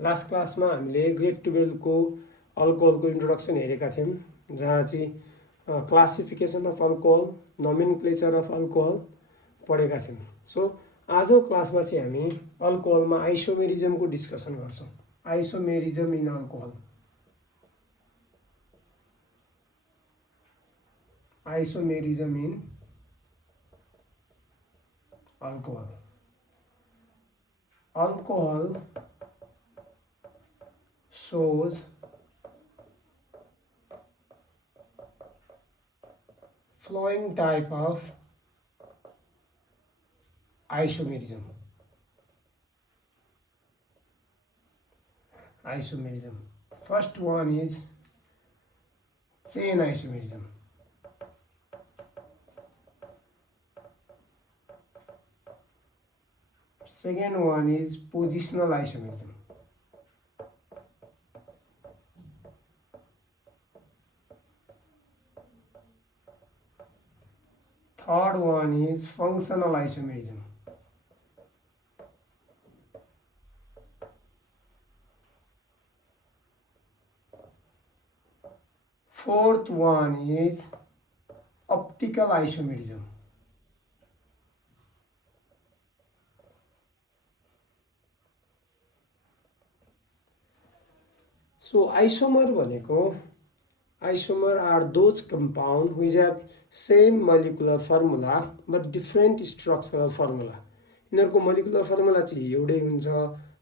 Last क्लासमा हामीले grade 12 को अल्कोहलको इन्ट्रोडक्सन हेरेका थियौँ, जहाँ चाहिँ classification of alcohol, nomenclature of alcohol पढेका थियौँ। सो आजको क्लासमा चाहिँ हामी अल्कोहलमा आइसोमेरिजमको डिस्कसन गर्छौँ। Isomerism in alcohol, isomerism in alcohol. Alcohol shows flowing type of isomerism. First one is chain isomerism. Second one is positional isomerism. Third one is functional isomerism. Fourth one is optical isomerism. So isomer भनेको, isomer are those compound which have same molecular formula but different structural formula. यिनीहरूको molecular formula चाहिँ एउटै हुन्छ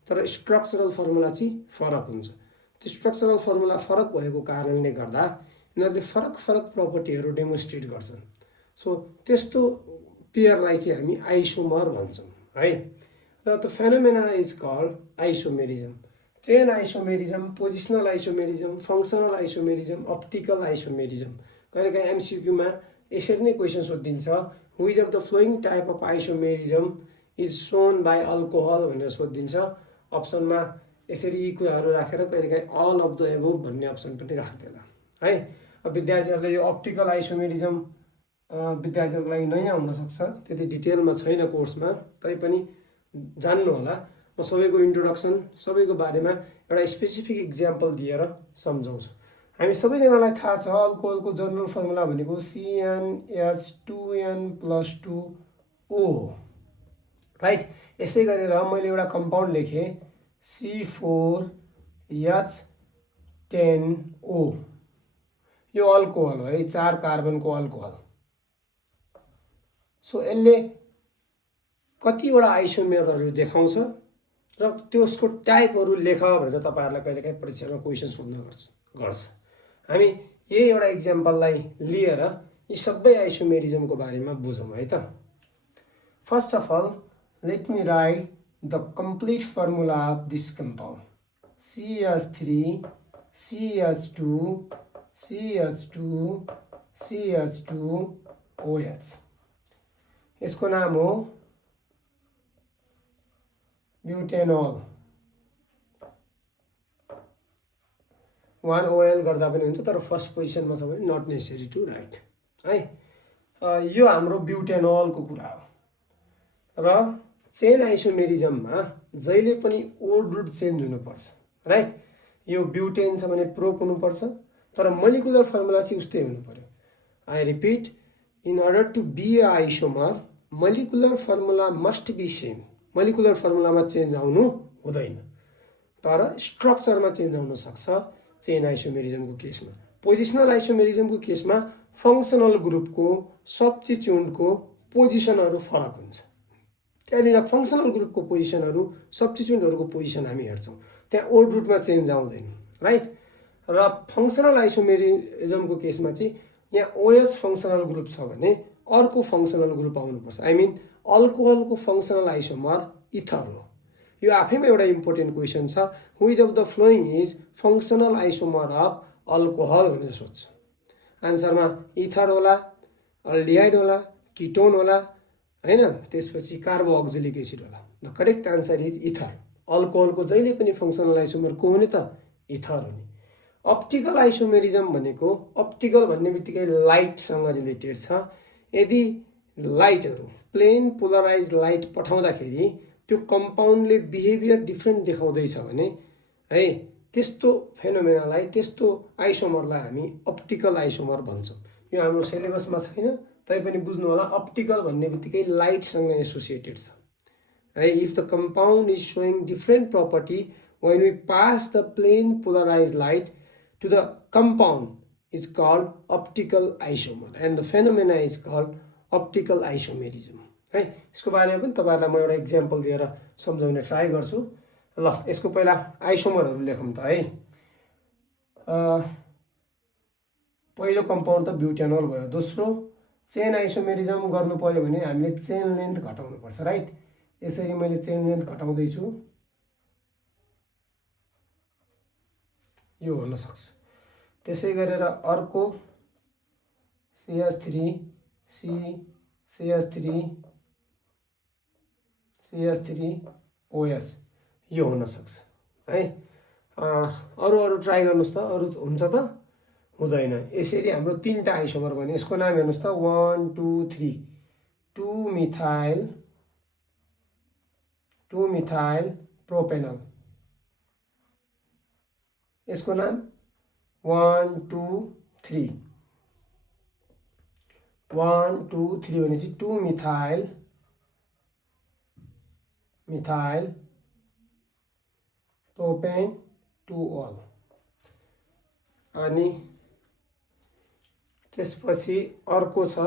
तर structural formula चाहिँ फरक हुन्छ। त्यो स्ट्रक्चरल फर्मुला फरक भएको कारणले गर्दा यिनीहरूले फरक फरक प्रपर्टीहरू डेमोन्स्ट्रेट गर्छन्। सो त्यस्तो पेयरलाई चाहिँ हामी आइसोमर भन्छौँ है। र the phenomena is called isomerism. Chain isomerism, positional isomerism, functional isomerism, optical isomerism. कहिलेकाहीँ एमसिक्यूमा यसरी नै क्वेसन सोधिन्छ, which of the following type of isomerism is shown by alcohol भनेर सोधिन्छ। अप्सनमा यसरी यी कुराहरू राखेर कहिलेकाहीँ अल अफ द एबोभ भन्ने अप्सन पनि राख्दैन है। अब विद्यार्थीहरूले यो अप्टिकल आइसोमेरिजम विद्यार्थीहरूको लागि नयाँ हुनसक्छ, त्यति डिटेलमा छैन कोर्समा, तैपनि जान्नु होला। म सबैको इन्ट्रोडक्सन, सबैको बारेमा एउटा स्पेसिफिक इक्जाम्पल दिएर सम्झाउँछु। हामी सबैजनालाई थाहा छ अल्कोहलको जनरल फर्मुला भनेको CnH2n+2O राइट। यसै गरेर मैले एउटा कम्पाउन्ड लेखेँ C4H10O। यो अल्कोहल हो है, 4 कार्बनको अल्कोहल। सो यसले कतिवटा आइसोमेरहरू देखाउँछ र त्यसको टाइपहरू लेख भनेर तपाईहरुलाई कहिलेकाहीँ परीक्षामा क्वेसन सोध्न गर्छ। हामी यही एउटा इक्जाम्पललाई लिएर यी सबै आइसोमेरिजमको बारेमा बुझौँ है त। First of all let me write the complete formula of this compound CH3 CH2 CH2 CH2OH। यसको नाम हो ब्युटेनोल। 1OL गर्दा पनि हुन्छ, तर फर्स्ट पोजिसनमा छ भने नट नेसेसरी टु राइट है। यो हाम्रो ब्युटेनोलको कुरा हो। र चेन आइसोमेरिजममा जहिले पनि ओड रुट चेन्ज हुनुपर्छ राइट। यो ब्युटेन छ भने प्रोप हुनुपर्छ, तर मोलिकुलर फर्मुला चाहिँ उस्तै हुनु पर्यो। I repeat, in order to be a isomer molecular formula must be same. Molecular फर्मुलामा चेन्ज आउनु हुँदैन, तर स्ट्रक्चरमा चेन्ज आउन सक्छ चेन आइसोमेरिजमको केसमा। पोजिसनल आइसोमेरिजमको केसमा फङ्सनल ग्रुपको सब्स्टिट्युन्टको पोजिसनहरू फरक हुन्छ। त्यहाँनिर फङ्सनल ग्रुपको पोजिसनहरू, सब्स्टिट्युन्टहरूको पोजिसन हामी हेर्छौँ, त्यहाँ ओड रुटमा चेन्ज आउँदैन राइट। र फङ्सनल आइसोमेरिजमको केसमा चाहिँ यहाँ OH फङ्सनल ग्रुप छ भने अर्को फङ्सनल ग्रुप आउनुपर्छ। आई मिन अल्कोहलको फङ्सनल आइसोमर इथर हो। यो आफैमा एउटा इम्पोर्टेन्ट क्वेसन छ, which of the following is functional isomer of alcohol भनेर सोध्छ। आन्सरमा इथर होला, अल्डिहाइड होला, किटोन होला हैन, त्यसपछि कार्बोअक्सिलिक एसिड होला। The correct answer is ether. अल्कोहलको जहिले पनि फङ्सनल आइसोमर को हुने त? इथर हुने। अप्टिकल आइसोमेरिजम भनेको, अप्टिकल भन्ने बित्तिकै लाइटसँग रिलेटेड छ। यदि लाइटहरू प्लेन पोलराइज लाइट पठाउँदाखेरि त्यो कम्पाउन्डले बिहेभियर डिफ्रेन्ट देखाउँदैछ भने है। त्यस्तो फेनोमेनालाई, त्यस्तो आइसोमरलाई हामी अप्टिकल आइसोमर भन्छौँ। यो हाम्रो सिलेबसमा छैन, तैपनि बुझ्नु होला, अप्टिकल भन्ने बित्तिकै लाइटसँग एसोसिएटेड छ है। If the compound is showing different property when we pass the plane polarized light to the compound is called optical isomer and the phenomena is called optical isomerism है। यसको बारेमा पनि तपाईहरुलाई म एउटा एक्जाम्पल दिएर सम्झाउने ट्राई गर्छु। ल यसको पहिला आइसोमरहरु लेखौं त है। पहिलो कम्पाउन्ड त ब्युटेनोल भयो। दोस्रो चेन आइसोमेरिजम गर्नु पर्यो भने हामीले चेन लेन्थ घटाउनु पर्छ, राइट। यसरी मैले चेन लेन्थ घटाउँदै छु, यो हुन सक्छ। त्यसै गरेर अर्को CH3 C CH3 CH3 OS यो हुन सक्छ है। अरु ट्राई गर्नुस् त, अरु हुन्छ त हुँदैन। यसरी हाम्रो तीनटा आइसोमर भने यसको नाम हेर्नुस् त 1 2 3 2 मिथाइल प्रोपेनल। यसको नाम 1 2 3 1 2 3 भनेपछि 2 मिथाइल प्रोपेन 2 ऑल। अनि त्यसपछि अर्को छ,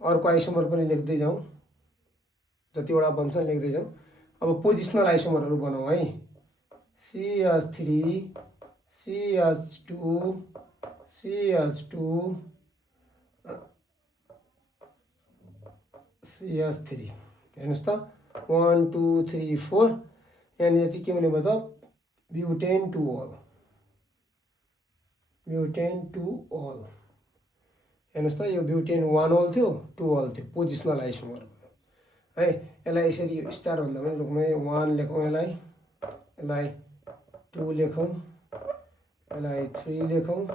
अर्को आइसोमर पनि लेख्दै जाउँ, जतिवटा बन्छ लेख्दै जाउँ। अब पोजिसनल आइसोमरहरु बनाऊ है। CH3 CH2 CH2 CH3 हेर्नुस् त 1 2 3 4। यहाँनिर चाहिँ के हुने भयो त ब्युटेन 2 ऑल, ब्युटेन 2 ऑल। हेर्नुस् त यो ब्युटेन 1 ऑल थियो, 2 ऑल थियो, पोजिसनल आइसोमर है। यसलाई यसरी स्टार भन्दा पनि रुखमै 1 लेखौँ, यसलाई 2 लेखौँ, यसलाई 3 लेखौँ,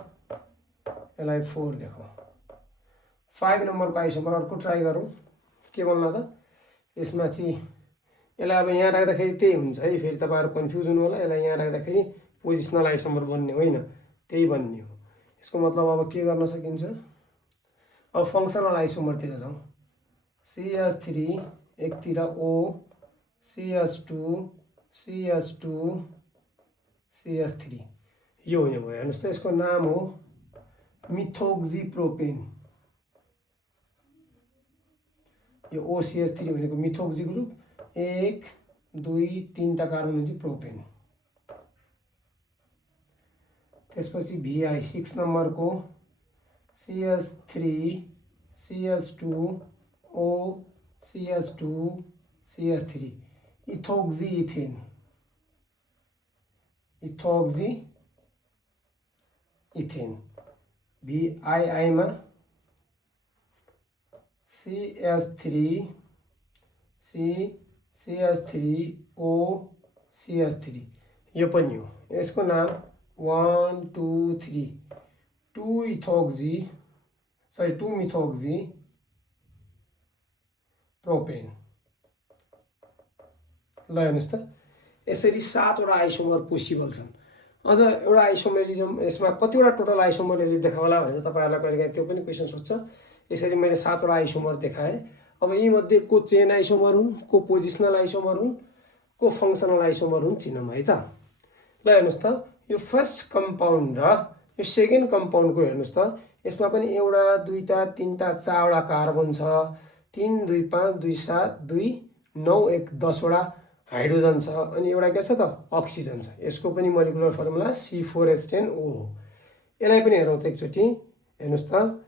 यसलाई 4 लेखौँ। 5 नम्बरको आइसोमर अर्को ट्राई गरौँ। के भन्नु त यसमा चाहिँ यसलाई अब यहाँ राख्दाखेरि त्यही हुन्छ है। फेरि तपाईहरु कन्फ्युज हुनु होला। यसलाई यहाँ राख्दाखेरि पोजिसनल आइसोमर बन्ने होइन, त्यही बन्ने हो। यसको मतलब अब के गर्न सकिन्छ, अब फंक्सनल आइसोमरतिर जाउँ। CH3 एकतिर O CH2 CH2 CH3 यो हुने भयो। हेर्नुस् त यसको नाम हो मिथोक्सिप्रोपेन। यो OCH3 भनेको मिथोक्सी ग्रुप, 1 2 3 टा कार्बन हुन्छ प्रोपेन। त्यसपछि VI 6 नम्बरको CH3 CH2 O CH2 CH3 ethoxy ethane, ethoxy ethane. VII मा CH3 CH3 O CH3 यो पनि हो। यसको नाम 1 2 3 2 मिथोक्सी प्रोपेन। ल हेर्नुस् त यसरी 7 वटा आइसोमर पोसिबल छन्। अझ एउटा आइसोमेरिजम यसमा कतिवटा टोटल आइसोमर यसले देखाउला भनेर तपाईहरुलाई कहिलेकाहीँ त्यो पनि क्वेशन सोध्छ। यसरी मैले 7 वटा आइसोमर देखाएँ। अब यी मध्ये को चेन आइसोमर हुन्, को पोजिसनल आइसोमर हुन्, को फंक्सनल आइसोमर हुन् चिनौँ है त। ल हेर्नुस् त यो फर्स्ट कम्पाउन्ड र यो सेकेन्ड कम्पाउन्डको हेर्नुस् त यसमा पनि एउटा दुईटा तीनटा चारवटा कार्बन छ। 3 2 5 2 7 2 9 1 10 वटा हाइड्रोजन छ। अनि एउटा के छ त अक्सिजन छ। यसको पनि मोलिकुलर फर्मुला C4H10O हो। यसलाई पनि हेरौँ त एकचोटी। हेर्नुस् त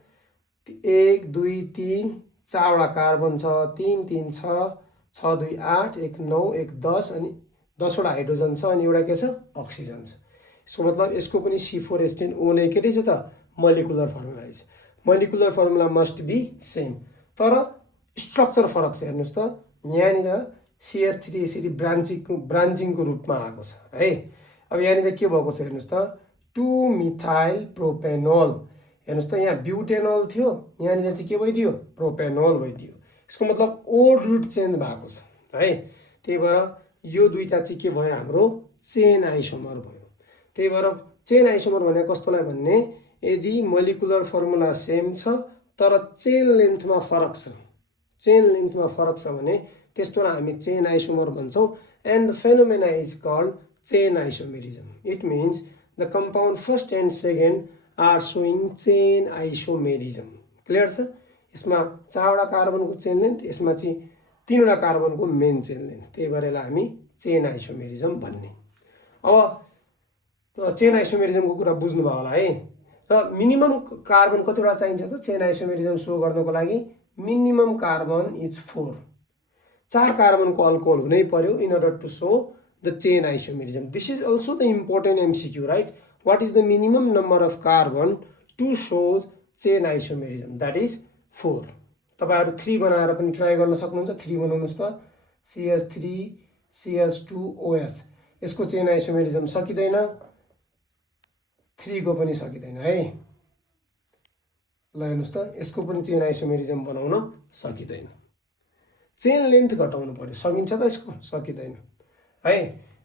1 2 3 चारवटा कार्बन छ, 3 3 6 6 2 8 1 9 1 10 अनि 10 वटा हाइड्रोजन छ अनि एउटा के छ अक्सिजन छ। यसको मतलब यसको पनि C4H10O नै के रहेछ त मोलिकुलर फर्मुला रहेछ। Molecular formula must be same, तर स्ट्रक्चर फरक छ। हेर्नुस् त यहाँनिर CH3 यसरी ब्रान्चिङको रूपमा आएको छ है। अब यहाँनिर के भएको छ हेर्नुस् त 2 मिथाइल प्रोपेनोल। हेर्नुस् त यहाँ ब्युटेनोल थियो, यहाँनिर चाहिँ के भइदियो प्रोपेनोल भइदियो। यसको मतलब ओड रुट चेन्ज भएको छ है। त्यही भएर यो दुईटा चाहिँ के भयो हाम्रो चेन आइसोमर भयो। त्यही भएर चेन आइसोमर भने कस्तोलाई भन्ने यदि मोलिकुलर फर्मुला सेम छ तर चेन लेन्थमा फरक छ, चेन लेन्थमा फरक छ भने त्यस्तोलाई हामी चेन आइसोमर भन्छौँ। And the phenomena is called chain isomerism. It means the compound first and second are showing chain isomerism. Clear छ? यसमा 4वटा कार्बनको चेन लेन्थ, यसमा चाहिँ 3वटा कार्बनको मेन चेन लेन्थ, त्यही भएर यसलाई हामी चेन आइसोमेरिजम भन्ने। अब चेन आइसोमेरिजमको कुरा बुझ्नुभयो होला है। र मिनिमम कार्बन कतिवटा चाहिन्छ त चेन आइसोमेरिजम सो गर्नको लागि? मिनिमम कार्बन इज 4, 4 कार्बनको अल्कोहल हुनै पर्यो in order to show the chain isomerism. This is also the important MCQ, right? What is the minimum number of carbon to show chain isomerism? That is 4। तपाईहरु 3 बनाएर पनि try गर्न सक्नुहुन्छ। 3 बनाउनुस् त, CH3 CH2OH। यसको chain isomerism सकिदैन, 3 को पनि सकिदैन है। ल हेर्नुस् त, यसको पनि चेन आइसोमेरिजम बनाउन सकिदैन। चेन लेन्थ घटाउनु पर्यो, सकिन्छ त यसको? सकिदैन है।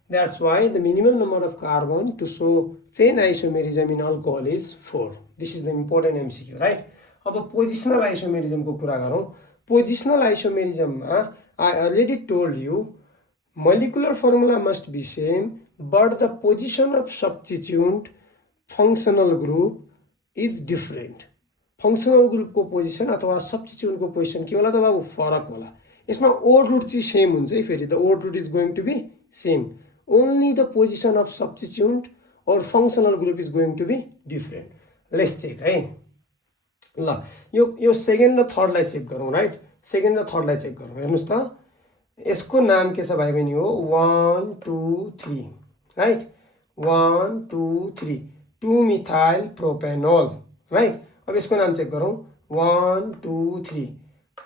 That's why the minimum number of carbon to show chain isomerism in alcohol is 4. This is the important MCQ, right? अब पोजिशनल आइसोमेरिजमको कुरा गरौँ। पोजिशनल आइसोमेरिजममा I already told you molecular formula must be same but the position of substituent functional group is different. Functional ग्रुपको position अथवा सब्स्टिट्युन्टको position के होला त बाबु? फरक होला। यसमा ओड रुट चाहिँ सेम हुन्छ है। फेरि the word root is going to be same, only the position of substituent और functional group is going to be different. Let's check है। ल यो सेकेन्ड र थर्डलाई चेक गरौँ, राइट? सेकेन्ड र थर्डलाई चेक गरौँ। हेर्नुहोस् त, यसको नाम के छ भाइ बहिनी हो? 1 2 3, राइट? 1 2 3 2 methyl propanol, right? अब यसको नाम चेक गरौँ। 1 2 3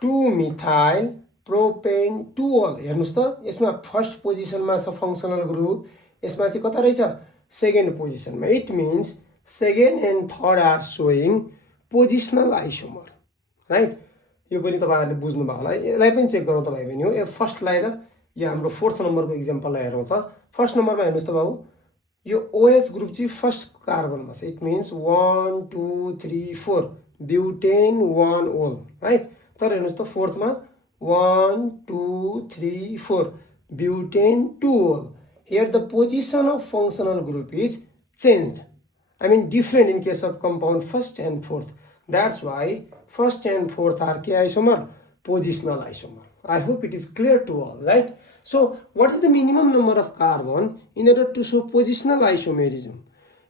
2 मिथाइल प्रोपेन्टोल। हेर्नुहोस् त, यसमा फर्स्ट पोजिसनमा छ फङ्सनल ग्रुप, यसमा चाहिँ कता रहेछ? सेकेन्ड पोजिसनमा। It means second and third are showing positional isomer, right? यो पनि तपाईँहरूले बुझ्नुभयो होला। यसलाई पनि चेक गरौँ त भाइ बहिनी हो। यो फर्स्टलाई र यो हाम्रो 4th नम्बरको इक्जाम्पललाई हेरौँ त। फर्स्ट नम्बरमा हेर्नुहोस् त बाबु, यो OH ग्रुप चाहिँ फर्स्ट कार्बनमा छ। इट मिन्स 1 2 3 4 ब्युटेन 1 ओल, राइट? तर हेर्नुहोस् त, फोर्थमा 1 2 3 4 ब्युटेन 2 ओल। Here the position of functional group is changed, I mean different in case of compound first and fourth. That's why first and fourth are K isomer, positional isomer. I hope it is clear to all, right? So what is the minimum number of carbon in order to show positional isomerism?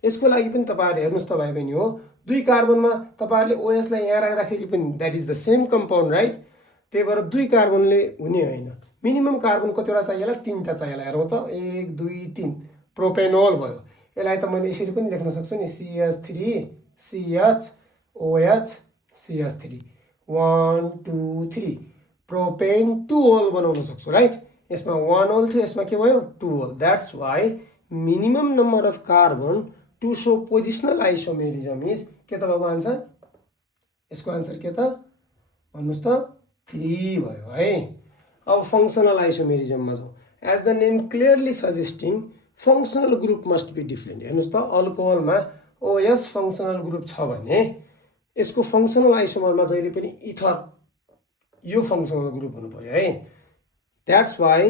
यसको लागि पनि तपाईहरुले हेर्नुस् त भाइ बहिनी हो, 2 कार्बनमा तपाईहरुले OH लाई यहाँ राख्दाखेरि पनि that is the same compound, right? त्यही भएर 2 कार्बनले हुने हैन। मिनिमम कार्बन कतिवटा चाहियो होला? 3टा चाहियो होला। हेरौँ त, 1 2 3 प्रोपेनोल भयो। यसलाई त मैले यसरी पनि लेख्न सक्छु नि, CH3 CHOH CH3 1 2 3 प्रोपेन 2 ओल बनाउन सक्छु, राइट? यसमा 1 ओल थियो, यसमा के भयो? 2 all. That's why minimum number of carbon to show positional isomerism is के त बाबु आन्सर? यसको आन्सर के त भन्नुस् त? 3 भयो है। अब फङ्सनल आइसोमेरिजममा जाउँ। As the name clearly suggesting functional group must be different. हेर्नुहोस् त, अल्कोहलमा OH फङ्सनल ग्रुप छ भने यसको फङ्सनल आइसोमरमा जहिले पनि इथर यो फङ्सनल ग्रुप हुनु पर्यो है। That's why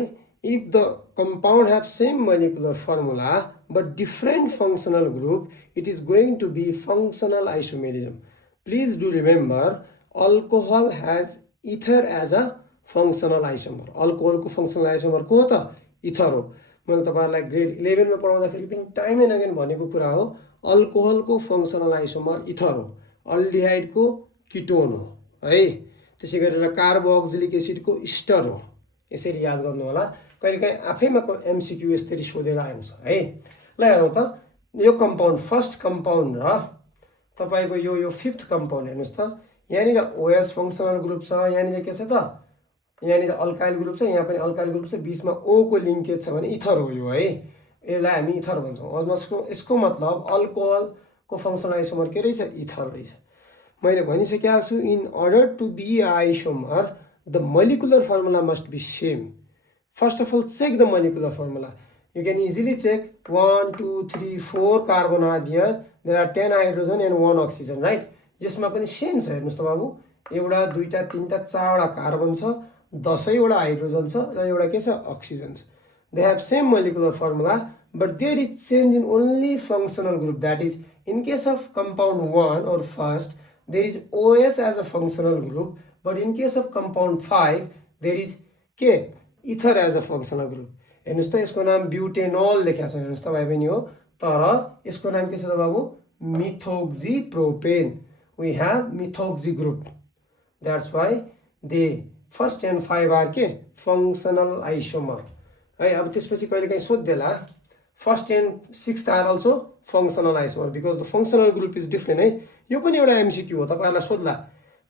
if the compound have same molecular formula but different functional group, it is going to be functional isomerism. Please do remember, alcohol has ether as a functional isomer. अल्कोहलको functional isomer को हो त? Ether हो। मैले तपाईहरुलाई grade 11 मा पढाउँदाखेरि पनि टाइम एन्ड अगेन भनेको कुरा हो, अल्कोहलको फङ्सनल आइसोमर इथर हो, अल्डिहाइडको किटोन हो है। त्यसै गरेर कार्बोक्सिलिक एसिडको इस्टर हो। यसरी याद गर्नु होला। कहिलेकाहीँ आफैमा MCQ यसरी सोधेर आउँछ है। ल हेरौँ त, यो कम्पाउन्ड फर्स्ट कम्पाउन्ड र तपाईको यो 5th कम्पाउन्ड हेर्नुस् त। यहाँनिर OH फङ्सनल ग्रुप छ, यहाँनिर के छ त? यहाँनिर अल्काइल ग्रुप छ, यहाँ पनि अल्काइल ग्रुप छ, बीचमा O को लिङ्केज छ भने इथर हो यो है। यसलाई हामी इथर भन्छौँ। यसको मतलब अल्कोहलको फङ्सनल आइसोमर के रहेछ? इथर रहेछ। मैले भनिसकेको छु, in order to be isomer the molecular formula must be same. First of all, check the molecular formula. You can easily check 1, 2, 3, 4 carbon are there. There are 10 hydrogen and 1 oxygen, right? यसमा पनि same छ हेर्नुस् त बाबु, एउटा दुईटा तीनटा चारवटा कार्बन छ, 10 वटा हाइड्रोजन छ र एउटा के छ oxygen छ. They have same molecular formula, but there is change in only functional group. That is, in case of compound 1 or first, there is OH as a functional group, but in case of compound 5, there is K, ether as a functional group. हेर्नुस् त यसको नाम ब्युटेनोल लेखेको छ हेर्नुस् त भाइ बहिनी हो, तर यसको नाम के छ त बाबु, methoxy propane. We have methoxy group. That's why they first and 5 are के functional isomer. है अब त्यसपछि कहिलेकाहीँ सोध्देला first and sixth are also functional isomer because the functional group is different है. यो पनि एउटा एमसिक्यू हो, तपाईँहरूलाई सोध्ला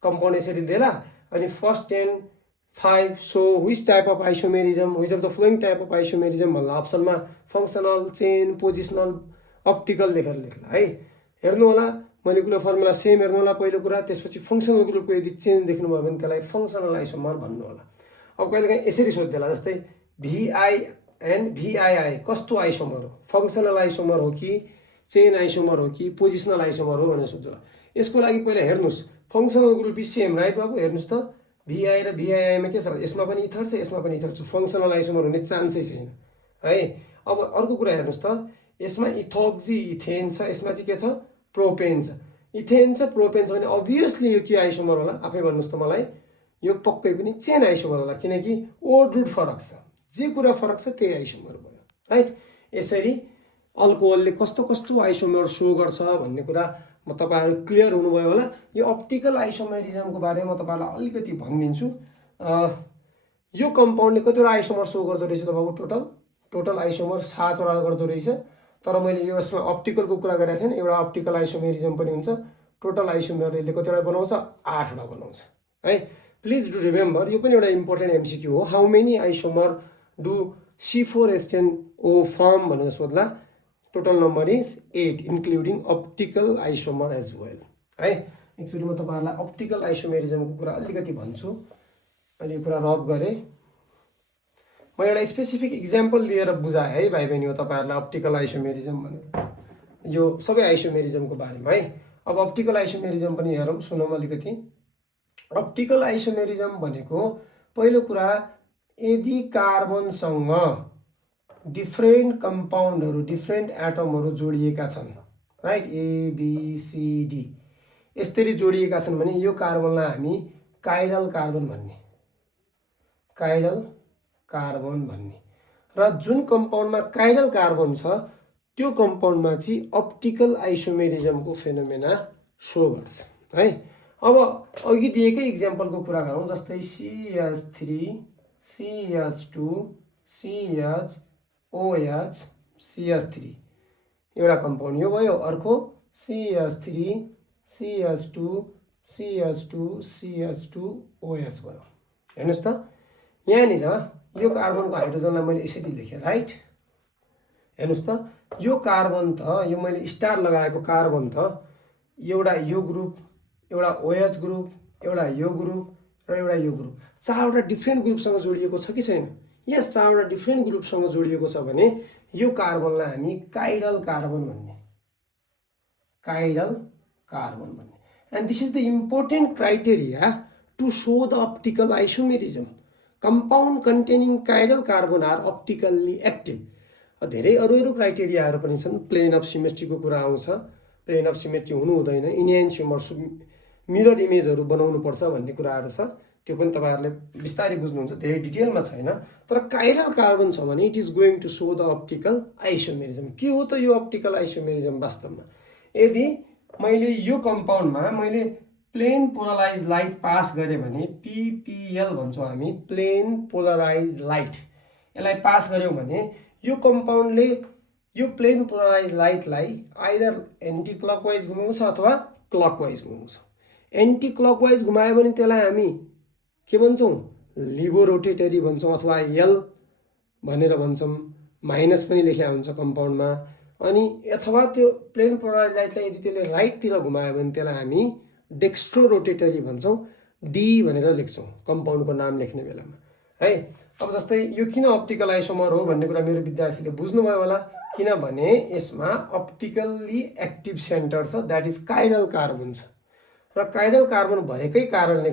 कम्पाउन्ड यसरी दिएला अनि first and 5 so which type of isomerism, which of the following type of isomerism भन्ला अप्सनमा फङ्सनल, चेन, पोजिसनल, अप्टिकल लेखेर लेख्ला है. हेर्नु होला मोलिकुलर फर्मुला सेम हेर्नु होला पहिलो कुरा, त्यसपछि फङ्सनल ग्रुपको यदि चेन्ज देख्नुभयो भने त्यसलाई फङ्सनल आइसोमर भन्नु होला. अब कहिलेकाहीँ यसरी सोध्देला जस्तै VI एन्ड VII कस्तो आइसोमर हो, फङ्सनल आइसोमर हो कि चेन आइसोमर हो कि पोजिसनल आइसोमर हो भनेर सोध्छ. यसको लागि पहिला हेर्नुस् functional group is same right बाबु. हेर्नुस् त VI र VII मा के छ, यसमा पनि इथर छ यसमा पनि इथर छ, फङ्सनल आइसोमर हुने चान्सै छैन है. अब अर्को कुरा हेर्नुस् त यसमा इथोक्सी इथेन छ, यसमा चाहिँ के छ प्रोपेन छ. इथेन छ प्रोपेन छ भने अभियसली यो के आइसोमर होला आफै भन्नुस् त मलाई, यो पक्कै पनि चेन आइसोमर होला किनकि ओड रुट फरक छ, जे कुरा फरक छ त्यही आइसोमर भयो राइट. यसरी अल्कोहलले कस्तो कस्तो आइसोमर सो गर्छ भन्ने कुरा म तपाईँहरू क्लियर हुनुभयो होला. यो अप्टिकल आइसोमेरिजमको बारेमा म तपाईँहरूलाई अलिकति भनिदिन्छु. यो कम्पाउन्डले कतिवटा आइसोमर सो गर्दो रहेछ त बाबु, टोटल आइसोमर 7 वटा गर्दो रहेछ. तर मैले यो यसमा अप्टिकलको कुरा गरेको छैन, एउटा अप्टिकल आइसोमेरिजम पनि हुन्छ. टोटल आइसोमर यसले कतिवटा बनाउँछ, 8 वटा बनाउँछ है. प्लिज डु रिमेम्बर, यो पनि एउटा इम्पोर्टेन्ट एमसिक्यू हो. How many isomer do C4H10O form भनेर सोध्ला. Total number is 8 including optical isomer as well है. एक्चुअली म तपाईँहरूलाई अप्टिकल आइसोमेरिजमको कुरा अलिकति भन्छु. मैले यो कुरा रब गरेँ, म एउटा स्पेसिफिक इक्जाम्पल लिएर बुझाएँ है भाइ बहिनी हो तपाईँहरूलाई अप्टिकल आइसोमेरिजम भनेर, यो सबै आइसोमेरिजमको बारेमा है. अब अप्टिकल आइसोमेरिजम पनि हेरौँ, सुनौँ अलिकति. अप्टिकल आइसोमेरिजम भनेको पहिलो कुरा यदि कार्बनसँग डिफ्रेन्ट कम्पाउन्डहरू डिफ्रेन्ट एटमहरू जोडिएका छन् राइट, ABCD यसरी जोडिएका छन् भने यो कार्बनलाई हामी काइरल कार्बन भन्ने, काइरल कार्बन भन्ने. र जुन कम्पाउन्डमा काइरल कार्बन छ त्यो कम्पाउन्डमा चाहिँ अप्टिकल आइसोमेरिजमको फेनोमेना सो गर्छ है. अब अघि दिएकै इक्जाम्पलको कुरा गरौँ, जस्तै CH3 CH2 CHOH CH3 एउटा कम्पाउन्ड यो भयो. अर्को CH3 CH2 CH2 CH2OH भयो. हेर्नुहोस् त यहाँनिर यो कार्बनको हाइड्रोजनलाई मैले यसरी लेखेँ राइट. हेर्नुहोस् त यो कार्बन त यो मैले स्टार लगाएको कार्बन त एउटा यो ग्रुप, एउटा OH ग्रुप, एउटा यो ग्रुप र एउटा यो ग्रुप, 4वटा डिफ्रेन्ट ग्रुपसँग जोडिएको छ कि छैन. यस 4वटा डिफ्रेन्ट ग्रुपसँग जोडिएको छ भने यो कार्बनलाई हामी काइरल कार्बन भन्ने, काइरल कार्बन भन्ने. And this is the important criteria to show the optical isomerism. Compound containing chiral carbon are optically active. धेरै अरू क्राइटेरियाहरू पनि छन्. प्लेन अफ सिमेट्रीको कुरा आउँछ, प्लेन अफ सिमेट्री हुनु हुँदैन, इन्हेन्सियोमर मिरर इमेजहरू बनाउनु पर्छ भन्ने कुराहरू छ. त्यो पनि तपाईँहरूले बिस्तारै बुझ्नुहुन्छ, धेरै डिटेलमा छैन. तर काइरल कार्बन छ भने it is going to show the optical isomerism. के हो त यो अप्टिकल आइसोमेरिजम वास्तवमा? यदि मैले यो कम्पाउन्डमा मैले प्लेन पोलराइज लाइट पास गरेँ भने PPL भन्छौँ हामी, प्लेन पोलराइज लाइट. यसलाई पास गऱ्यौँ भने यो कम्पाउन्डले यो प्लेन पोलराइज लाइटलाई आइदर एन्टी क्लकवाइज घुमाउँछ अथवा क्लकवाइज घुमाउँछ. एन्टी क्लकवाइज घुमायो भने त्यसलाई हामी के भन्छौँ, लिबो रोटेटरी भन्छौँ अथवा L भनेर भन्छौँ. माइनस पनि लेखेको हुन्छ कम्पाउन्डमा. अनि अथवा त्यो प्लेन पोलराइज लाइटलाई यदि त्यसले राइटतिर घुमायो भने त्यसलाई हामी डेक्स्ट्रो रोटेटरी भन्छौँ, D भनेर लेख्छौँ कम्पाउन्डको नाम लेख्ने बेलामा है. अब जस्तै यो किन अप्टिकल आइसोमर हो भन्ने कुरा मेरो विद्यार्थीले बुझ्नुभयो होला, किनभने यसमा अप्टिकल्ली एक्टिभ सेन्टर छ, द्याट इज काइरल कार्बन छ। र काइरल कार्बन भएकै कारणले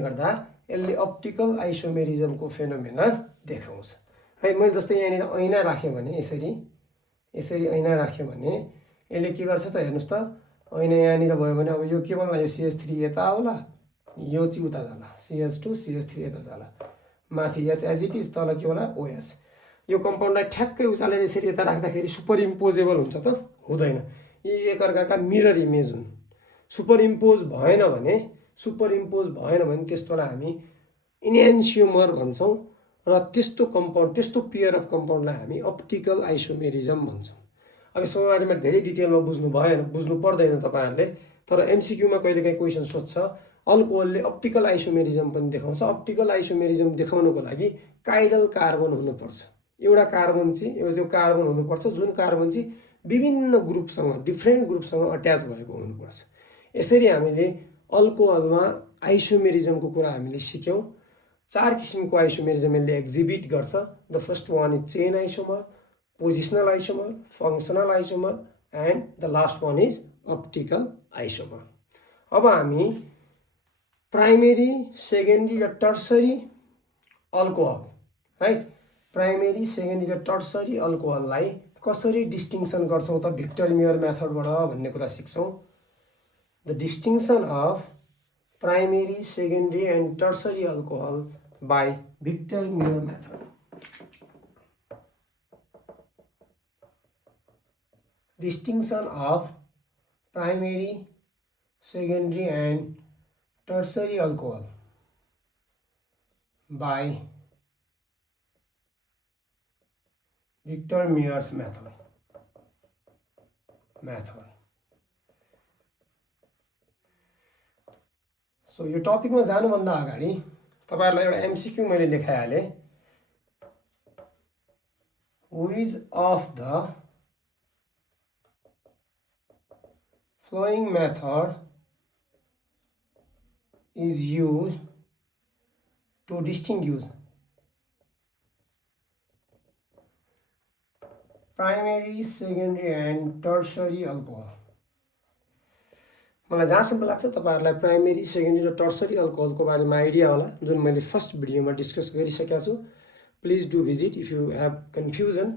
गर्दा यसले अप्टिकल आइसोमेरिजमको फेनोमेना देखाउँछ है। मैले जस्तै यहाँनिर ऐना राखेँ भने यसरी ऐना राख्यो भने यसले के गर्छ त हेर्नुहोस् त, ऐना यहाँनिर भयो भने अब यो के भन्ला, यो CH3 यता आउला, यो चाहिँ उता जाला, CH2 CH3 यता जाला, माथि H एज इट इज, तल के होला OH। यो कम्पाउन्डलाई ठ्याक्कै उचालेर यसरी यता राख्दाखेरि सुपर इम्पोजेबल हुन्छ त? हुँदैन। यी एकअर्काका मिरर इमेज हुन्। सुपर इम्पोज भएन भने त्यस्तोलाई हामी इन्हान्सियोमर भन्छौँ र त्यस्तो कम्पाउन्ड, त्यस्तो पेयर अफ कम्पाउन्डलाई हामी अप्टिकल आइसोमेरिजम भन्छौँ। अब यसको बारेमा धेरै डिटेलमा बुझ्नु पर्दैन तपाईँहरूले, तर MCQ मा कहिलेकाहीँ क्वेसन सोध्छ अल्कोहलले अप्टिकल आइसोमेरिजम पनि देखाउँछ। अप्टिकल आइसोमेरिजम देखाउनको लागि काइरल कार्बन हुनुपर्छ। एउटा कार्बन चाहिँ त्यो कार्बन हुनुपर्छ जुन कार्बन चाहिँ विभिन्न ग्रुपसँग, डिफ्रेन्ट ग्रुपसँग अट्याच भएको हुनुपर्छ। यसरी हामीले अल्कोहलमा आइसोमेरिजमको कुरा हामीले सिक्यौँ। 4 किसिमको आइसोमेरिजम यसले एक्जिबिट गर्छ। The first one is chain isomer, positional isomer, functional isomer and the last one is optical isomer. अब हामी प्राइमेरी, सेकेन्डरी र tertiary alcohol, right, primary, secondary र टर्सरी अल्कोहललाई कसरी डिस्टिङसन गर्छौँ त भिक्टर मियर मेथडबाट भन्ने कुरा सिक्छौँ। The distinction of primary, secondary and tertiary alcohol by Victor Meyer method. Distinction of primary, secondary and tertiary alcohol by Victor Meyer's method. So यो टपिकमा जानुभन्दा अगाडि तपाईहरुलाई एउटा MCQ मैले लेखाइहालेँ। Which of the flowing method is used to distinguish primary, secondary and tertiary alcohol? मलाई जहाँसम्म लाग्छ तपाईहरुलाई प्राइमेरी, सेकेन्डरी र टर्सरी अल्कोहलको बारेमा आइडिया होला, जुन मैले फर्स्ट भिडियोमा डिस्कस गरिसकेको छु। Please do visit if you have confusion.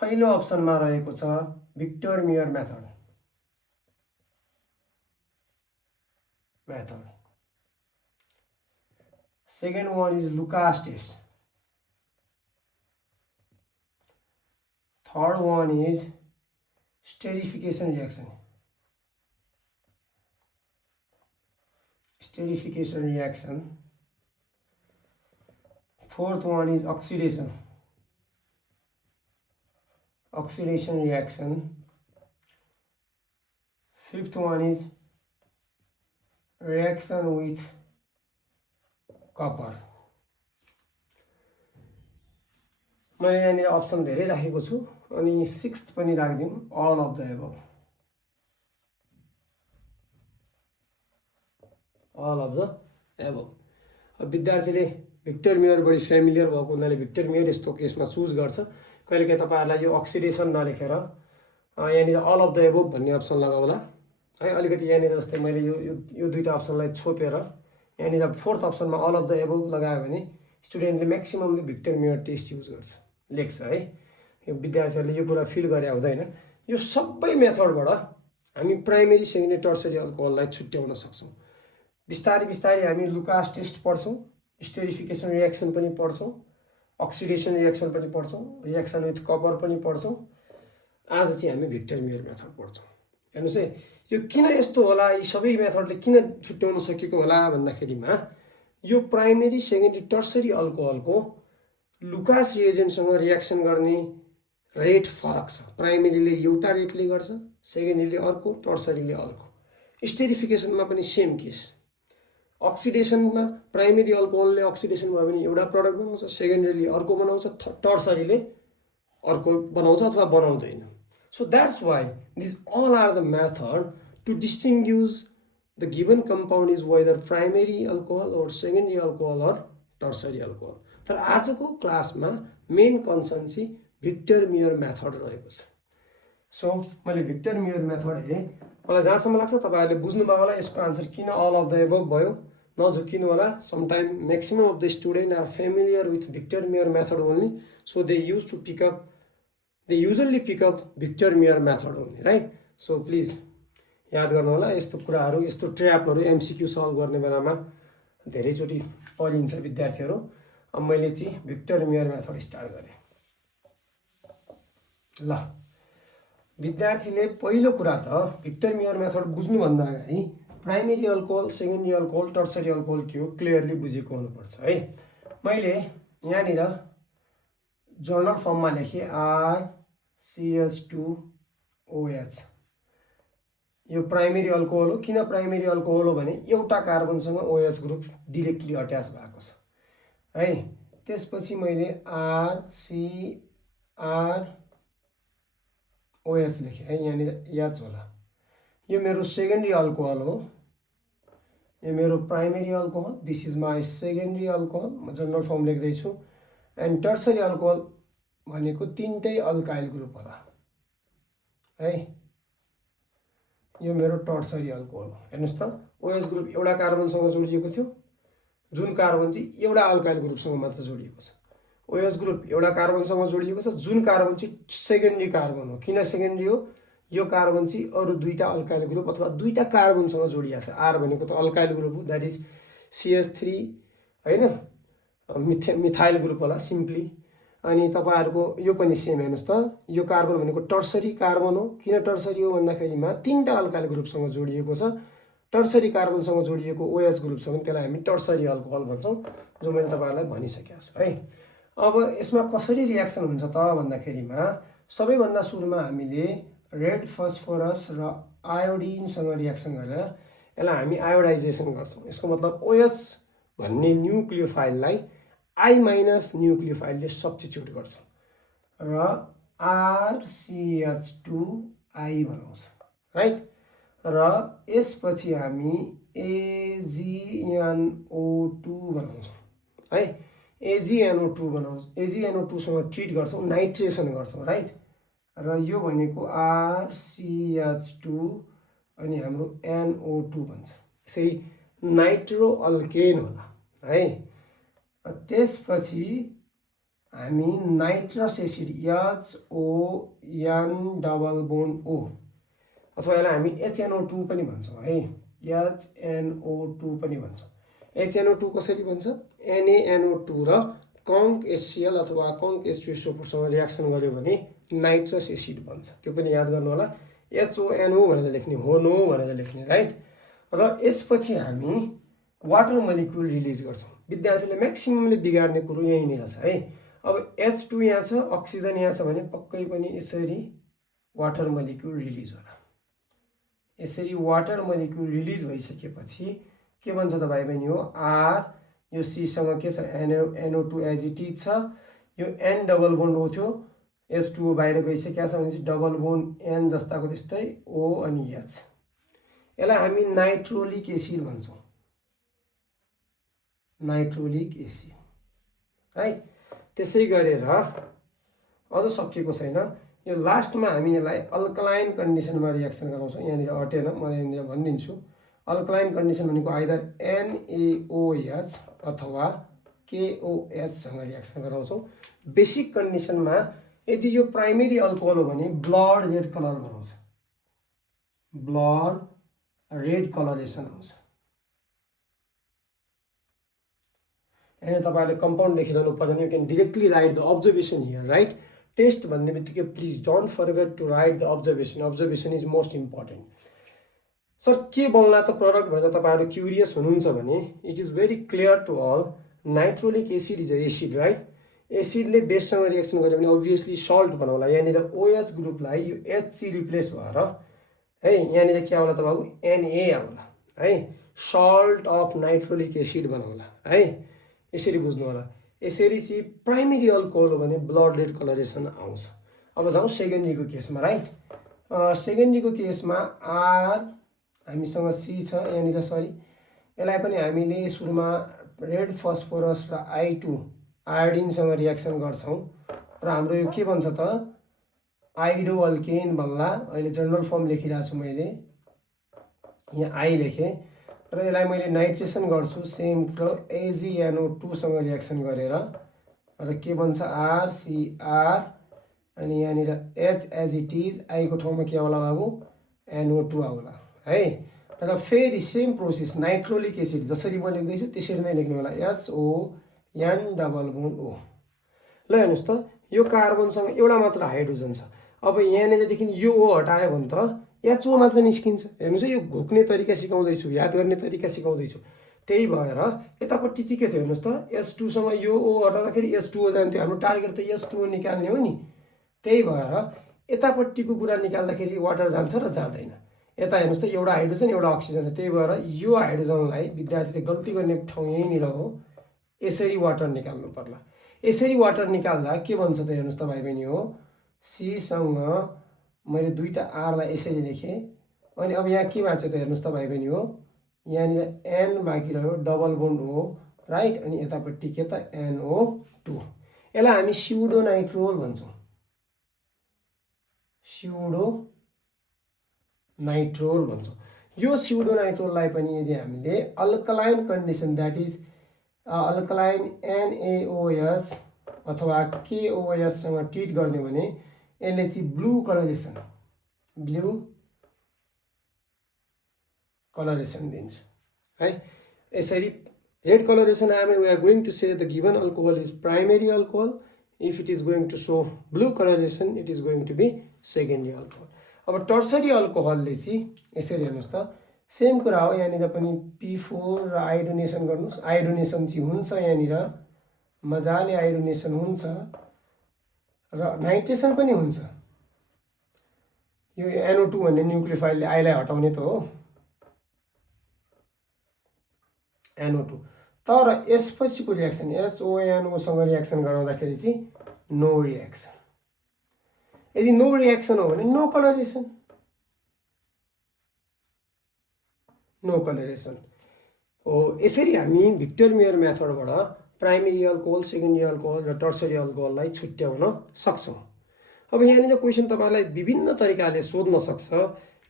पहिलो अप्सनमा रहेको छ Victor Meyer method. Second one is Lucas test. Third one is esterification reaction. Fourth one is oxidation reaction. Fifth one is reaction with copper. मैले यहाँनिर option धेरै राखेको छु, अनि 6th पनि राखिदिउँ, all of the above. अब विद्यार्थीले भिक्टर मियर बढी फ्यामिलियर भएको हुनाले भिक्टर मियर यस्तो केसमा चुज गर्छ। कहिलेकाहीँ तपाईहरुलाई यो अक्सिडेसन नलेखेर यहाँनिर अल अफ द एबोभ भन्ने अप्सन लगाउला है। अलिकति यहाँनिर जस्तै मैले यो दुईटा अप्सनलाई छोपेर यहाँनिर फोर्थ अप्सनमा अल अफ द एबोभ लगायो भने स्टुडेन्टले म्याक्सिममले भिक्टर मियर टेस्ट युज लेख्छ है। यो विद्यार्थीहरूले यो कुरा फिल गरे हुँदैन। यो सबै मेथडबाट हामी प्राइमेरी, सेकेन्डरी, टर्सरी अल्कोहललाई छुट्याउन सक्छौँ। बिस्तारै हामी लुकास टेस्ट पढ्छौँ, स्टेरिफिकेसन रिएक्सन पनि पढ्छौँ, अक्सिडेसन रिएक्सन पनि पढ्छौँ, रिएक्सन विथ कपर पनि पढ्छौँ। आज चाहिँ हामी भिक्टर मियर मेथड पढ्छौँ। हेर्नुहोस् है, यो किन यस्तो होला, यी सबै मेथडले किन छुट्याउन सकेको होला भन्दाखेरिमा यो प्राइमेरी, सेकेन्डरी, टर्सरी अल्कोहलको लुकास रिएजेन्टसँग रिएक्सन गर्ने रेट फरक छ। प्राइमेरीले एउटा रेटले गर्छ, सेकेन्डरीले अर्को, टर्सरीले अर्को। स्टेरिफिकेसनमा पनि सेम केस। अक्सिडेसनमा प्राइमेरी अल्कोहलले अक्सिडेसन भयो भने एउटा प्रडक्ट बनाउँछ, सेकेन्डरीले अर्को बनाउँछ, टर्सरीले अर्को बनाउँछ अथवा बनाउँदैन। So that's why these all are the method to distinguish the given compound is whether primary alcohol or secondary alcohol or tertiary alcohol. तर आजको क्लासमा मेन कन्सर्न चाहिँ भिक्टर मियर मेथड रहेको छ। सो मैले भिक्टर मियर मेथड हेरेँ, मलाई जहाँसम्म लाग्छ तपाईँहरूले बुझ्नुभयो होला यसको आन्सर किन अल अफ द एबभ भयो। नझुकिनु होला, sometime maximum of the student are familiar with Victor Meyer method only, so they usually pick up Victor Meyer method only, right. So please याद गर्नु होला, यस्तो कुराहरू, यस्तो ट्र्यापहरू एमसिक्यू सल्भ गर्ने बेलामा धेरैचोटि परिन्छ विद्यार्थीहरू। अब मैले चाहिँ भिक्टर मियर मेथड स्टार्ट गरेँ। ल विद्यार्थीले पहिलो कुरा त भिक्टर मियर मेथड बुझ्नुभन्दा अगाडि primary alcohol, secondary alcohol, tertiary alcohol के हो क्लियरली बुझेको हुनुपर्छ है। मैले यहाँनिर जर्नल फर्ममा लेखेँ RCH2OH, यो प्राइमेरी अल्कोहल हो। किन प्राइमेरी अल्कोहल हो भने एउटा कार्बनसँग OH ग्रुप डिरेक्टली अट्याच भएको छ है। त्यसपछि मैले RCrOH लेखेँ है, यहाँनिर याद होला। यो मेरो सेकेन्डरी अल्कोहल हो, यो मेरो primary alcohol, this is my secondary alcohol, म जनरल फर्म लेख्दैछु। एन्ड टर्सरी अल्कोहल भनेको तिनटै अल्काइल ग्रुप होला है, यो मेरो टर्सरी अल्कोहल हो। हेर्नुहोस् त, OH ग्रुप एउटा कार्बनसँग जोडिएको थियो, जुन कार्बन चाहिँ एउटा अल्काइल ग्रुपसँग मात्र जोडिएको छ। OH ग्रुप एउटा कार्बनसँग जोडिएको छ, जुन कार्बन चाहिँ सेकेन्डरी कार्बन हो। किन सेकेन्डरी हो? यो कार्बन चाहिँ अरू दुईटा अल्काइल ग्रुप अथवा दुईटा कार्बनसँग जोडिएको छ। R भनेको त अल्काइल ग्रुप हो, द्याट इज CH3 होइन, मिथाइल ग्रुप होला सिम्पली। अनि तपाईँहरूको यो पनि सेम, हेर्नुहोस् त, यो कार्बन भनेको टर्सरी कार्बन हो। किन टर्सरी हो भन्दाखेरिमा तिनवटा अल्काइल ग्रुपसँग जोडिएको छ। टर्सरी कार्बनसँग जोडिएको OH ग्रुप छ भने त्यसलाई हामी टर्सरी अल्कोहल भन्छौँ, जो मैले तपाईँहरूलाई भनिसकेको छु है। अब यसमा कसरी रियाक्सन हुन्छ त भन्दाखेरिमा सबैभन्दा सुरुमा हामीले रेड फस्फोरस र आयोडिनसँग रियाक्सन गरेर यसलाई हामी आयोडाइजेसन गर्छौँ। यसको मतलब OH भन्ने न्युक्लियोफाइललाई I- न्युक्लियोफाइलले सब्स्टिट्युट गर्छ र RCH2I बनाउँछ, राइट। र यसपछि हामी AgNO2 बनाउँछौँ है, AgNO2सँग ट्रिट गर्छौँ, नाइट्रेसन गर्छौँ, राइट। र यो भनेको RCH2 अनि हाम्रो NO2 भन्छ, यसरी नाइट्रो अल्केन होला है। त्यसपछि हामी नाइट्रस एसिड HON_O अथवा यसलाई हामी HNO2 पनि भन्छौँ है, HNO2 पनि भन्छौँ। HNO2 कसरी भन्छ? NaNO2 र कङ्क HCl अथवा कङ्क H2SO4सँग रियाक्सन गर्यो भने नाइट्रस एसिड बन्छ। त्यो पनि याद गर्नु होला, HONO भनेर लेख्ने, होनो भनेर लेख्ने, राइट। र यसपछि हामी वाटर मलिक्युल रिलिज गर्छौँ। विद्यार्थीले म्याक्सिममले बिगार्ने कुरो यहीँनिर छ है। अब H2 यहाँ छ, अक्सिजन यहाँ छ भने पक्कै पनि यसरी वाटर मलिक्युल रिलिज होला। यसरी वाटर मलिक्युल रिलिज भइसकेपछि के भन्छ त भाइ बहिनी हो, R, यो C सँग के छ, NO2 एज इट इज छ, यो N डबल बोन्ड O थियो, H2O बाहिर गइसकेको छ भने चाहिँ डबल बोन्ड N जस्ताको त्यस्तै O अनि H, यसलाई हामी नाइट्रोलिक एसिड भन्छौँ, नाइट्रोलिक एसिड, राइट। त्यसै गरेर अझ सकिएको छैन, यो लास्टमा हामी यसलाई अल्कलाइन कन्डिसनमा रियाक्सन गराउँछौँ। यहाँनिर अटेन, म यहाँनिर भनिदिन्छु। अल्कलाइन कन्डिसन भनेको आइदर NaOH अथवा KOH सँग रियाक्सन गराउँछौँ। बेसिक कन्डिसनमा यदि यो प्राइमेरी अल्कोहल हो भने ब्लड रेड कलर बनाउँछ, ब्लड रेड कलरेसन आउँछ। यहाँ तपाईँहरूले कम्पाउन्ड लेखिरहनु पर्दैन, you can directly write the observation here, right. Test भन्ने बित्तिकै please don't forget to write the observation, observation is most important. Sir के बन्ला त प्रडक्ट भनेर तपाईँहरू क्युरियस हुनुहुन्छ भने it is very clear to all, nitrolic acid is a acid, right. एसिडले बेससँग रिएक्सन गर्यो भने अभियसली सल्ट बनाउला। यहाँनिर OH ग्रुपलाई यो HC रिप्लेस भएर है यहाँनिर के आउला त बाबु, Na आउला है, सल्ट अफ नाइट्रोलिक एसिड बनाउला है। यसरी बुझ्नु होला। यसरी चाहिँ प्राइमेरी अल्कोहल हो भने ब्लड रेड कलरेसन आउँछ। अब जाउँ सेकेन्डरीको केसमा, राइट। सेकेन्डरीको केसमा R हामीसँग सी छ यहाँनिर, सरी यसलाई पनि हामीले सुरुमा रेड फस्फोरस र I2 आयोडिनसँग रियाक्सन गर्छौँ र हाम्रो यो के बन्छ त आइडो अल्केन बन्ला। अहिले जनरल फर्म लेखिरहेको छु मैले, यहाँ आई लेखेँ र यसलाई मैले नाइट्रेसन गर्छु सेम कुरो AgNO2 सँग रियाक्सन गरेर र के बन्छ RCr अनि यहाँनिर H एज इट इज, आईको ठाउँमा के आउला बाबु NO2 आउला है। र फेरि सेम प्रोसेस नाइट्रोलिक एसिड जसरी म लेख्दैछु त्यसरी नै लेख्नु होला HON डबल बोन्ड O। ल हेर्नुहोस् त यो कार्बनसँग एउटा मात्र हाइड्रोजन छ। अब यहाँनिरदेखि यो O हटायो भने त HO मात्र निस्किन्छ। हेर्नुहोस् है, यो घोक्ने तरिका सिकाउँदैछु, याद गर्ने तरिका सिकाउँदैछु। त्यही भएर यतापट्टि चाहिँ के थियो हेर्नुहोस् त, H2सँग यो O हटाउँदाखेरि H2O जान्थ्यो। हाम्रो टार्गेट त H2O निकाल्ने हो नि। त्यही भएर यतापट्टिको कुरा निकाल्दाखेरि वाटर जान्छ र जाँदैन। यता हेर्नुहोस् त एउटा हाइड्रोजन एउटा अक्सिजन छ। त्यही भएर यो हाइड्रोजनलाई विद्यार्थीले गल्ती गर्ने ठाउँ यहीँनिर हो, यसरी वाटर निकाल्नु पर्ला। यसरी वाटर निकाल्दा के भन्छ त हेर्नुहोस् त भाइ बहिनी हो, सीसँग मैले दुईवटा आरलाई यसरी लेखेँ अनि अब यहाँ के भएको छ त हेर्नुहोस् त भाइ बहिनी हो, यहाँनिर एन बाँकी रह्यो डबल बोन्ड हो राइट, अनि यतापट्टि के त NO2। यसलाई हामी स्युडो नाइट्रोल भन्छौँ, स्युडो नाइट्रोल भन्छौँ। यो स्युडो नाइट्रोललाई पनि यदि हामीले alkaline condition that is alkaline NaOH अथवा KOH सँग ट्रिट गर्ने भने यसले चाहिँ ब्लू कलरेसन दिन्छ है। यसरी रेड कलरेसन आयो भने we are going to say the given alcohol is primary alcohol. If it is going to show blue coloration it is going to be secondary alcohol. अब टर्सरी अल्कोहलले चाहिँ यसरी हेर्नुहोस् त सेम कुरा हो, यहाँनिर पनि P4 र आइडोनेसन गर्नुहोस्। आइडोनेसन चाहिँ हुन्छ यहाँनिर मजाले आइडोनेसन हुन्छ र नाइट्रेसन पनि हुन्छ। यो NO2 भन्ने न्युक्लियोफाइलले आईलाई हटाउने त हो NO2, तर यसपछिको रियाक्सन HONO सँग रियाक्सन गराउँदाखेरि चाहिँ नो रियाक्सन। यदि नो रियाक्सन हो भने नो कलरेसन हो। यसरी हामी भिक्टर मेयर मेथडबाट प्राइमेरी अल्कोहल, सेकेन्डरी अल्कोहल र टर्सरी अल्कोहललाई छुट्याउन सक्छौँ। अब यहाँनिर क्वेसन तपाईँलाई विभिन्न तरिकाले सोध्न सक्छ।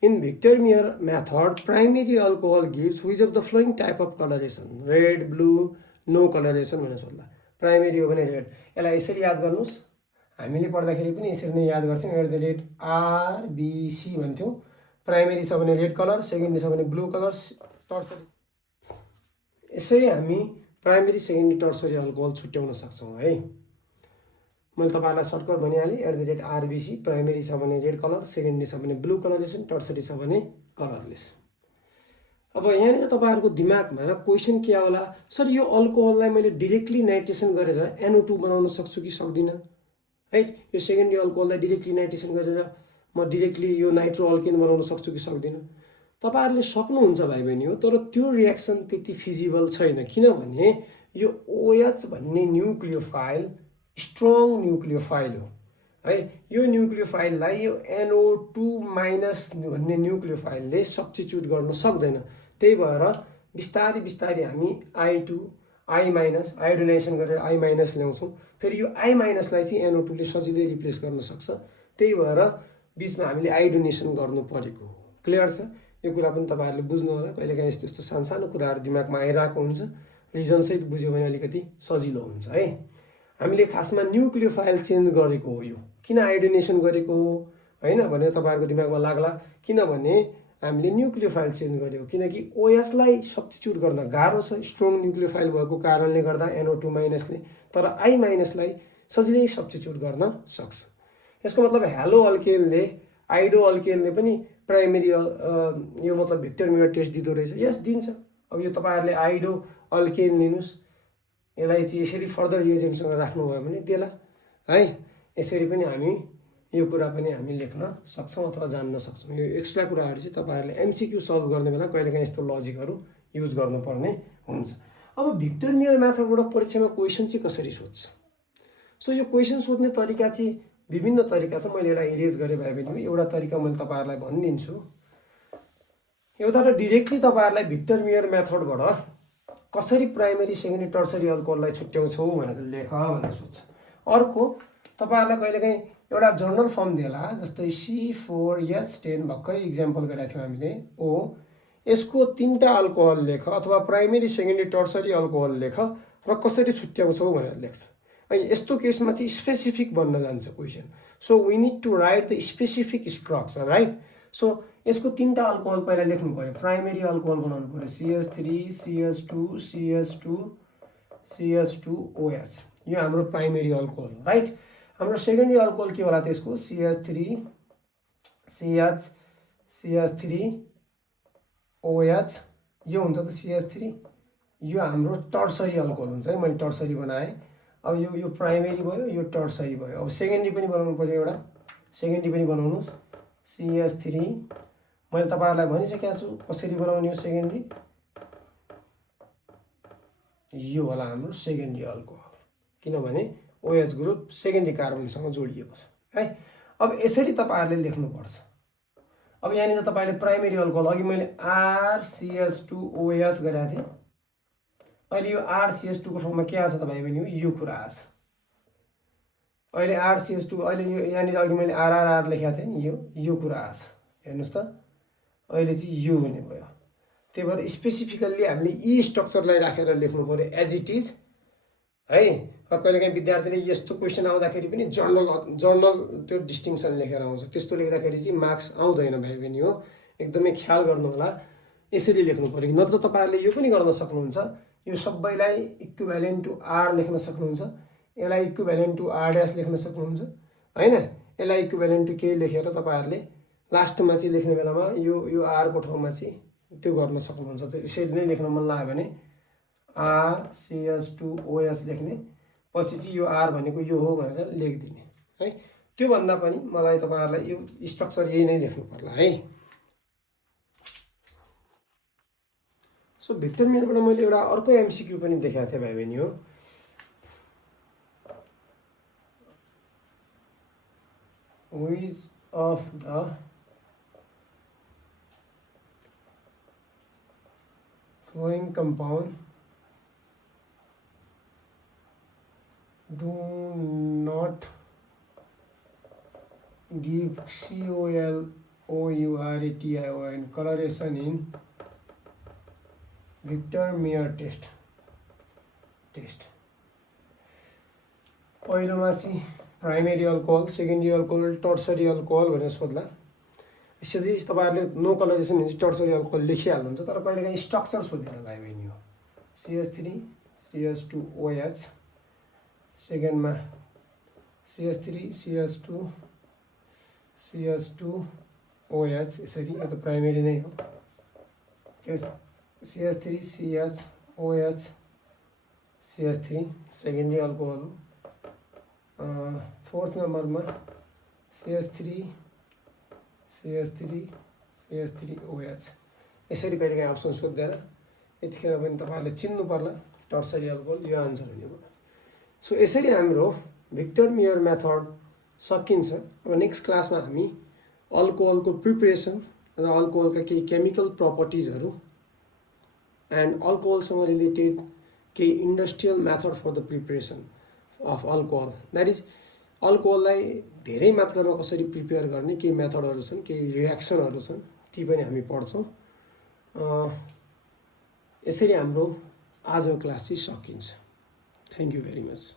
In Victor Meyer method primary alcohol gives which of the following type of coloration, red blue no coloration भनेर सोध्ला। प्राइमेरी हो भने रेड, यसलाई यसरी याद गर्नुहोस्, हामीले पढ्दाखेरि पनि यसरी नै याद गर्थ्यौँ, RBC भन्थ्यौँ। प्राइमेरी छ भने रेड कलर, सेकेन्डरी छ भने ब्लू कलर, टर्सरी। यसरी हामी प्राइमेरी सेकेन्डरी टर्सरी अल्कोहल छुट्याउन सक्छौँ है। मैले तपाईँहरूलाई सर्टकट भनिहालेँ, RBC प्राइमेरी छ भने रेड कलर, सेकेन्डरी छ भने ब्लू कलरेसन, टर्सरी छ भने कलरलेस। अब यहाँनिर तपाईँहरूको दिमागमा क्वेसन के आउला, सर यो अल्कोहललाई मैले डिरेक्टली नाइट्रेसन गरेर NO2 बनाउन सक्छु कि सक्दिनँ है। यो सेकेन्डरी अल्कोहललाई डिरेक्टली नाइट्रेसन गरेर म डिरेक्टली यो नाइट्रो अल्केन बनाउन सक्छु कि सक्दिनँ। तपाईँहरूले सक्नुहुन्छ भाइ बहिनी हो, तर त्यो रियाक्सन त्यति फिजिबल छैन। किनभने यो OH भन्ने न्युक्लियोफाइल स्ट्रङ न्युक्लियोफाइल हो है। यो न्युक्लियोफाइललाई यो NO2- भन्ने न्युक्लियोफाइलले सब्स्टिट्युट गर्न सक्दैन। त्यही भएर बिस्तारै बिस्तारै हामी I2 I- आयोडिनेसन गरेर I- ल्याउँछौँ। फेरि यो I- लाई चाहिँ NO2 ले सजिलै रिप्लेस गर्न सक्छ। त्यही भएर बिचमा हामीले आयोडिनेसन गर्नु परेको हो। क्लियर छ? यो कुरा पनि तपाईँहरूले बुझ्नु होला। कहिलेकाहीँ यस्तो यस्तो सानो कुराहरू दिमागमा आइरहेको हुन्छ, रिजनसहित बुझ्यो भने अलिकति सजिलो हुन्छ है। हामीले खासमा न्युक्लियोफाइल चेन्ज गरेको हो। यो किन आयोडिनेसन गरेको हो होइन भनेर तपाईँहरूको दिमागमा लाग्ला। किनभने हामीले न्युक्लियोफाइल चेन्ज गरेको, किनकि OH लाई सब्स्टिट्युट गर्न गाह्रो छ स्ट्रङ न्युक्लियोफाइल भएको कारणले गर्दा NO2- ले, तर I- लाई सजिलै सब्स्टिट्युट गर्न सक्छ। यसको मतलब हेलो अल्केनले आइडो अल्केनले पनि प्राइमेरी यो मतलब भिक्टर मेयर टेस्ट दिँदो रहेछ। यस दिन्छ। अब यो तपाईँहरूले आइडो अल्केन लिनुहोस्, यसलाई चाहिँ यसरी फर्दर रिएजेन्टसँग राख्नुभयो भने देला है। यसरी पनि हामी यो कुरा पनि हामी लेख्न सक्छौँ अथवा जान्न सक्छौँ। यो एक्स्ट्रा कुराहरू चाहिँ तपाईँहरूले MCQ सल्भ गर्ने बेला कहिलेकाहीँ यस्तो लजिकहरू युज गर्नुपर्ने हुन्छ। अब भिक्टर मेयर मेथडबाट परीक्षामा क्वेसन चाहिँ कसरी सोध्छ? सो यो क्वेसन सोध्ने तरिका चाहिँ विभिन्न तरिका छ। मैले यसलाई इरेज गरेँ भाइ बहिनी। एउटा तरिका मैले तपाईँहरूलाई भनिदिन्छु। एउटा त डिरेक्टली तपाईँहरूलाई भिक्टर मियर मेथडबाट कसरी प्राइमेरी सेकेन्डरी टर्सरी अल्कोहललाई छुट्याउँछौ भनेर लेख भनेर सोध्छ। अर्को तपाईँहरूलाई कहिलेकाहीँ एउटा जर्नल फर्म दिएला, जस्तै C4H10 भर्खरै इक्जाम्पल गरेका थियौँ हामीले ओ, यसको 3टा अल्कोहल लेख अथवा प्राइमेरी सेकेन्डरी टर्सरी अल्कोहल लेख र कसरी छुट्याउँछौ भनेर लेख्छ। अनि यस्तो केसमा चाहिँ स्पेसिफिक बन्न जान्छ question. So we need to write the specific structure, right. So यसको 3टा अल्कोहल पहिला लेख्नु पर्यो, प्राइमेरी अल्कोहल बनाउनु पर्यो, CH3 CH2 CH2 CH2OH, यो हाम्रो प्राइमेरी अल्कोहल हो, राइट। हाम्रो सेकेन्डरी अल्कोहल के होला त्यसको, CH3 CH CH3 OH, यो हुन्छ त CH3, यो हाम्रो टर्सरी अल्कोहल हुन्छ है, मैले टर्सरी बनाएँ। अब यो प्राइमेरी भयो, यो टर्सरी भयो। अब सेकेन्डरी पनि बनाउनु पर्यो, एउटा सेकेन्डरी पनि बनाउनुहोस्, CH3, मैले तपाईँहरूलाई भनिसकेको छु कसरी बनाउने हो सेकेन्डरी, यो होला हाम्रो सेकेन्डरी अल्कोहल, किनभने OH ग्रुप सेकेन्डरी कार्बनसँग जोडिएको छ है। अब यसरी तपाईँहरूले लेख्नुपर्छ। अब यहाँनिर तपाईँले प्राइमेरी अल्कोहल, अघि मैले RCH2OH गरेको थिएँ, अहिले यो RCH2 को ठाउँमा के आछ त भाइ बहिनी, यो कुरा आछ। अहिले RCH2, अहिले यो यहाँनिर अघि मैले RRR लेखेको थिएँ नि, यो कुरा आछ, हेर्नुहोस् त, अहिले चाहिँ यो हुने भयो। त्यही भएर स्पेसिफिकल्ली हामीले यी स्ट्रक्चरलाई राखेर लेख्नु पर्यो एज इट इज है। कहिलेकाहीँ विद्यार्थीले यस्तो क्वेसन आउँदाखेरि पनि जर्नल त्यो डिस्टिङसन लेखेर आउँछ, त्यस्तो लेख्दाखेरि चाहिँ मार्क्स आउँदैन भाइ बहिनी हो, एकदमै ख्याल गर्नु होला। यसरी लेख्नु पर्यो, नत्र तपाईँहरूले यो पनि गर्न सक्नुहुन्छ, यो सबैलाई इक्विभ्यालेन्ट टु R लेख्न सक्नुहुन्छ, यसलाई इक्विभ्यालेन्ट टु R' लेख्न सक्नुहुन्छ हैन, यसलाई इक्विभ्यालेन्ट टु के लेखेर तपाईँहरूले लास्टमा चाहिँ लेख्ने बेलामा यो R को ठाउँमा चाहिँ त्यो गर्न सक्नुहुन्छ। त्यसरी नै लेख्न मन लाग्यो भने RCH2OH लेख्ने, पछि चाहिँ यो R भनेको यो हो भनेर लेखिदिने है। त्योभन्दा पनि मलाई तपाईँहरूलाई यो स्ट्रक्चर यही नै लेख्नु पर्ला है। सो भिक्टर मियरबाट मैले एउटा अर्को MCQ पनि देखाएको थिएँ भाइ बहिनी हो। Which of the following compound do not give COLOURETION coloration in Victor Meyer test. पहिलोमा चाहिँ primary alcohol, secondary alcohol, tertiary alcohol भनेर सोध्ला। यसरी तपाईँहरूले नो कलरेसन हुन्छ टर्सरी अल्कोहल लेखिहाल्नुहुन्छ, तर कहिलेकाहीँ स्ट्रक्चर सोधेर भाइ बहिनी हो। CH3 CH2OH, सेकेन्डमा CH3 CH2 CH2OH, यसरी यो त प्राइमेरी नै हो। CH3 CHOH CH3 secondary alcohol हो। फोर्थ नम्बरमा CH3 CH3OH, यसरी कहिलेकाहीँ अप्सन सोध्दैन, यतिखेर पनि तपाईँहरूले चिन्नु पर्ला टर्सरी अल्कोहल, यो आन्सर हुने भयो। सो यसरी हाम्रो भिक्टर मियर मेथड सकिन्छ। अब नेक्स्ट क्लासमा हामी अल्कोहलको प्रिपरेसन र अल्कोहलका केही केमिकल प्रपर्टिजहरू एन्ड अल्कोहलसँग रिलेटेड केही industrial method for the preparation of alcohol, that is अल्कोहललाई धेरै मात्रामा कसरी प्रिपेयर गर्ने केही मेथडहरू छन्, केही रियाक्सनहरू छन्, ती पनि हामी पढ्छौँ। यसरी हाम्रो आजको क्लास चाहिँ सकिन्छ। Thank you very much.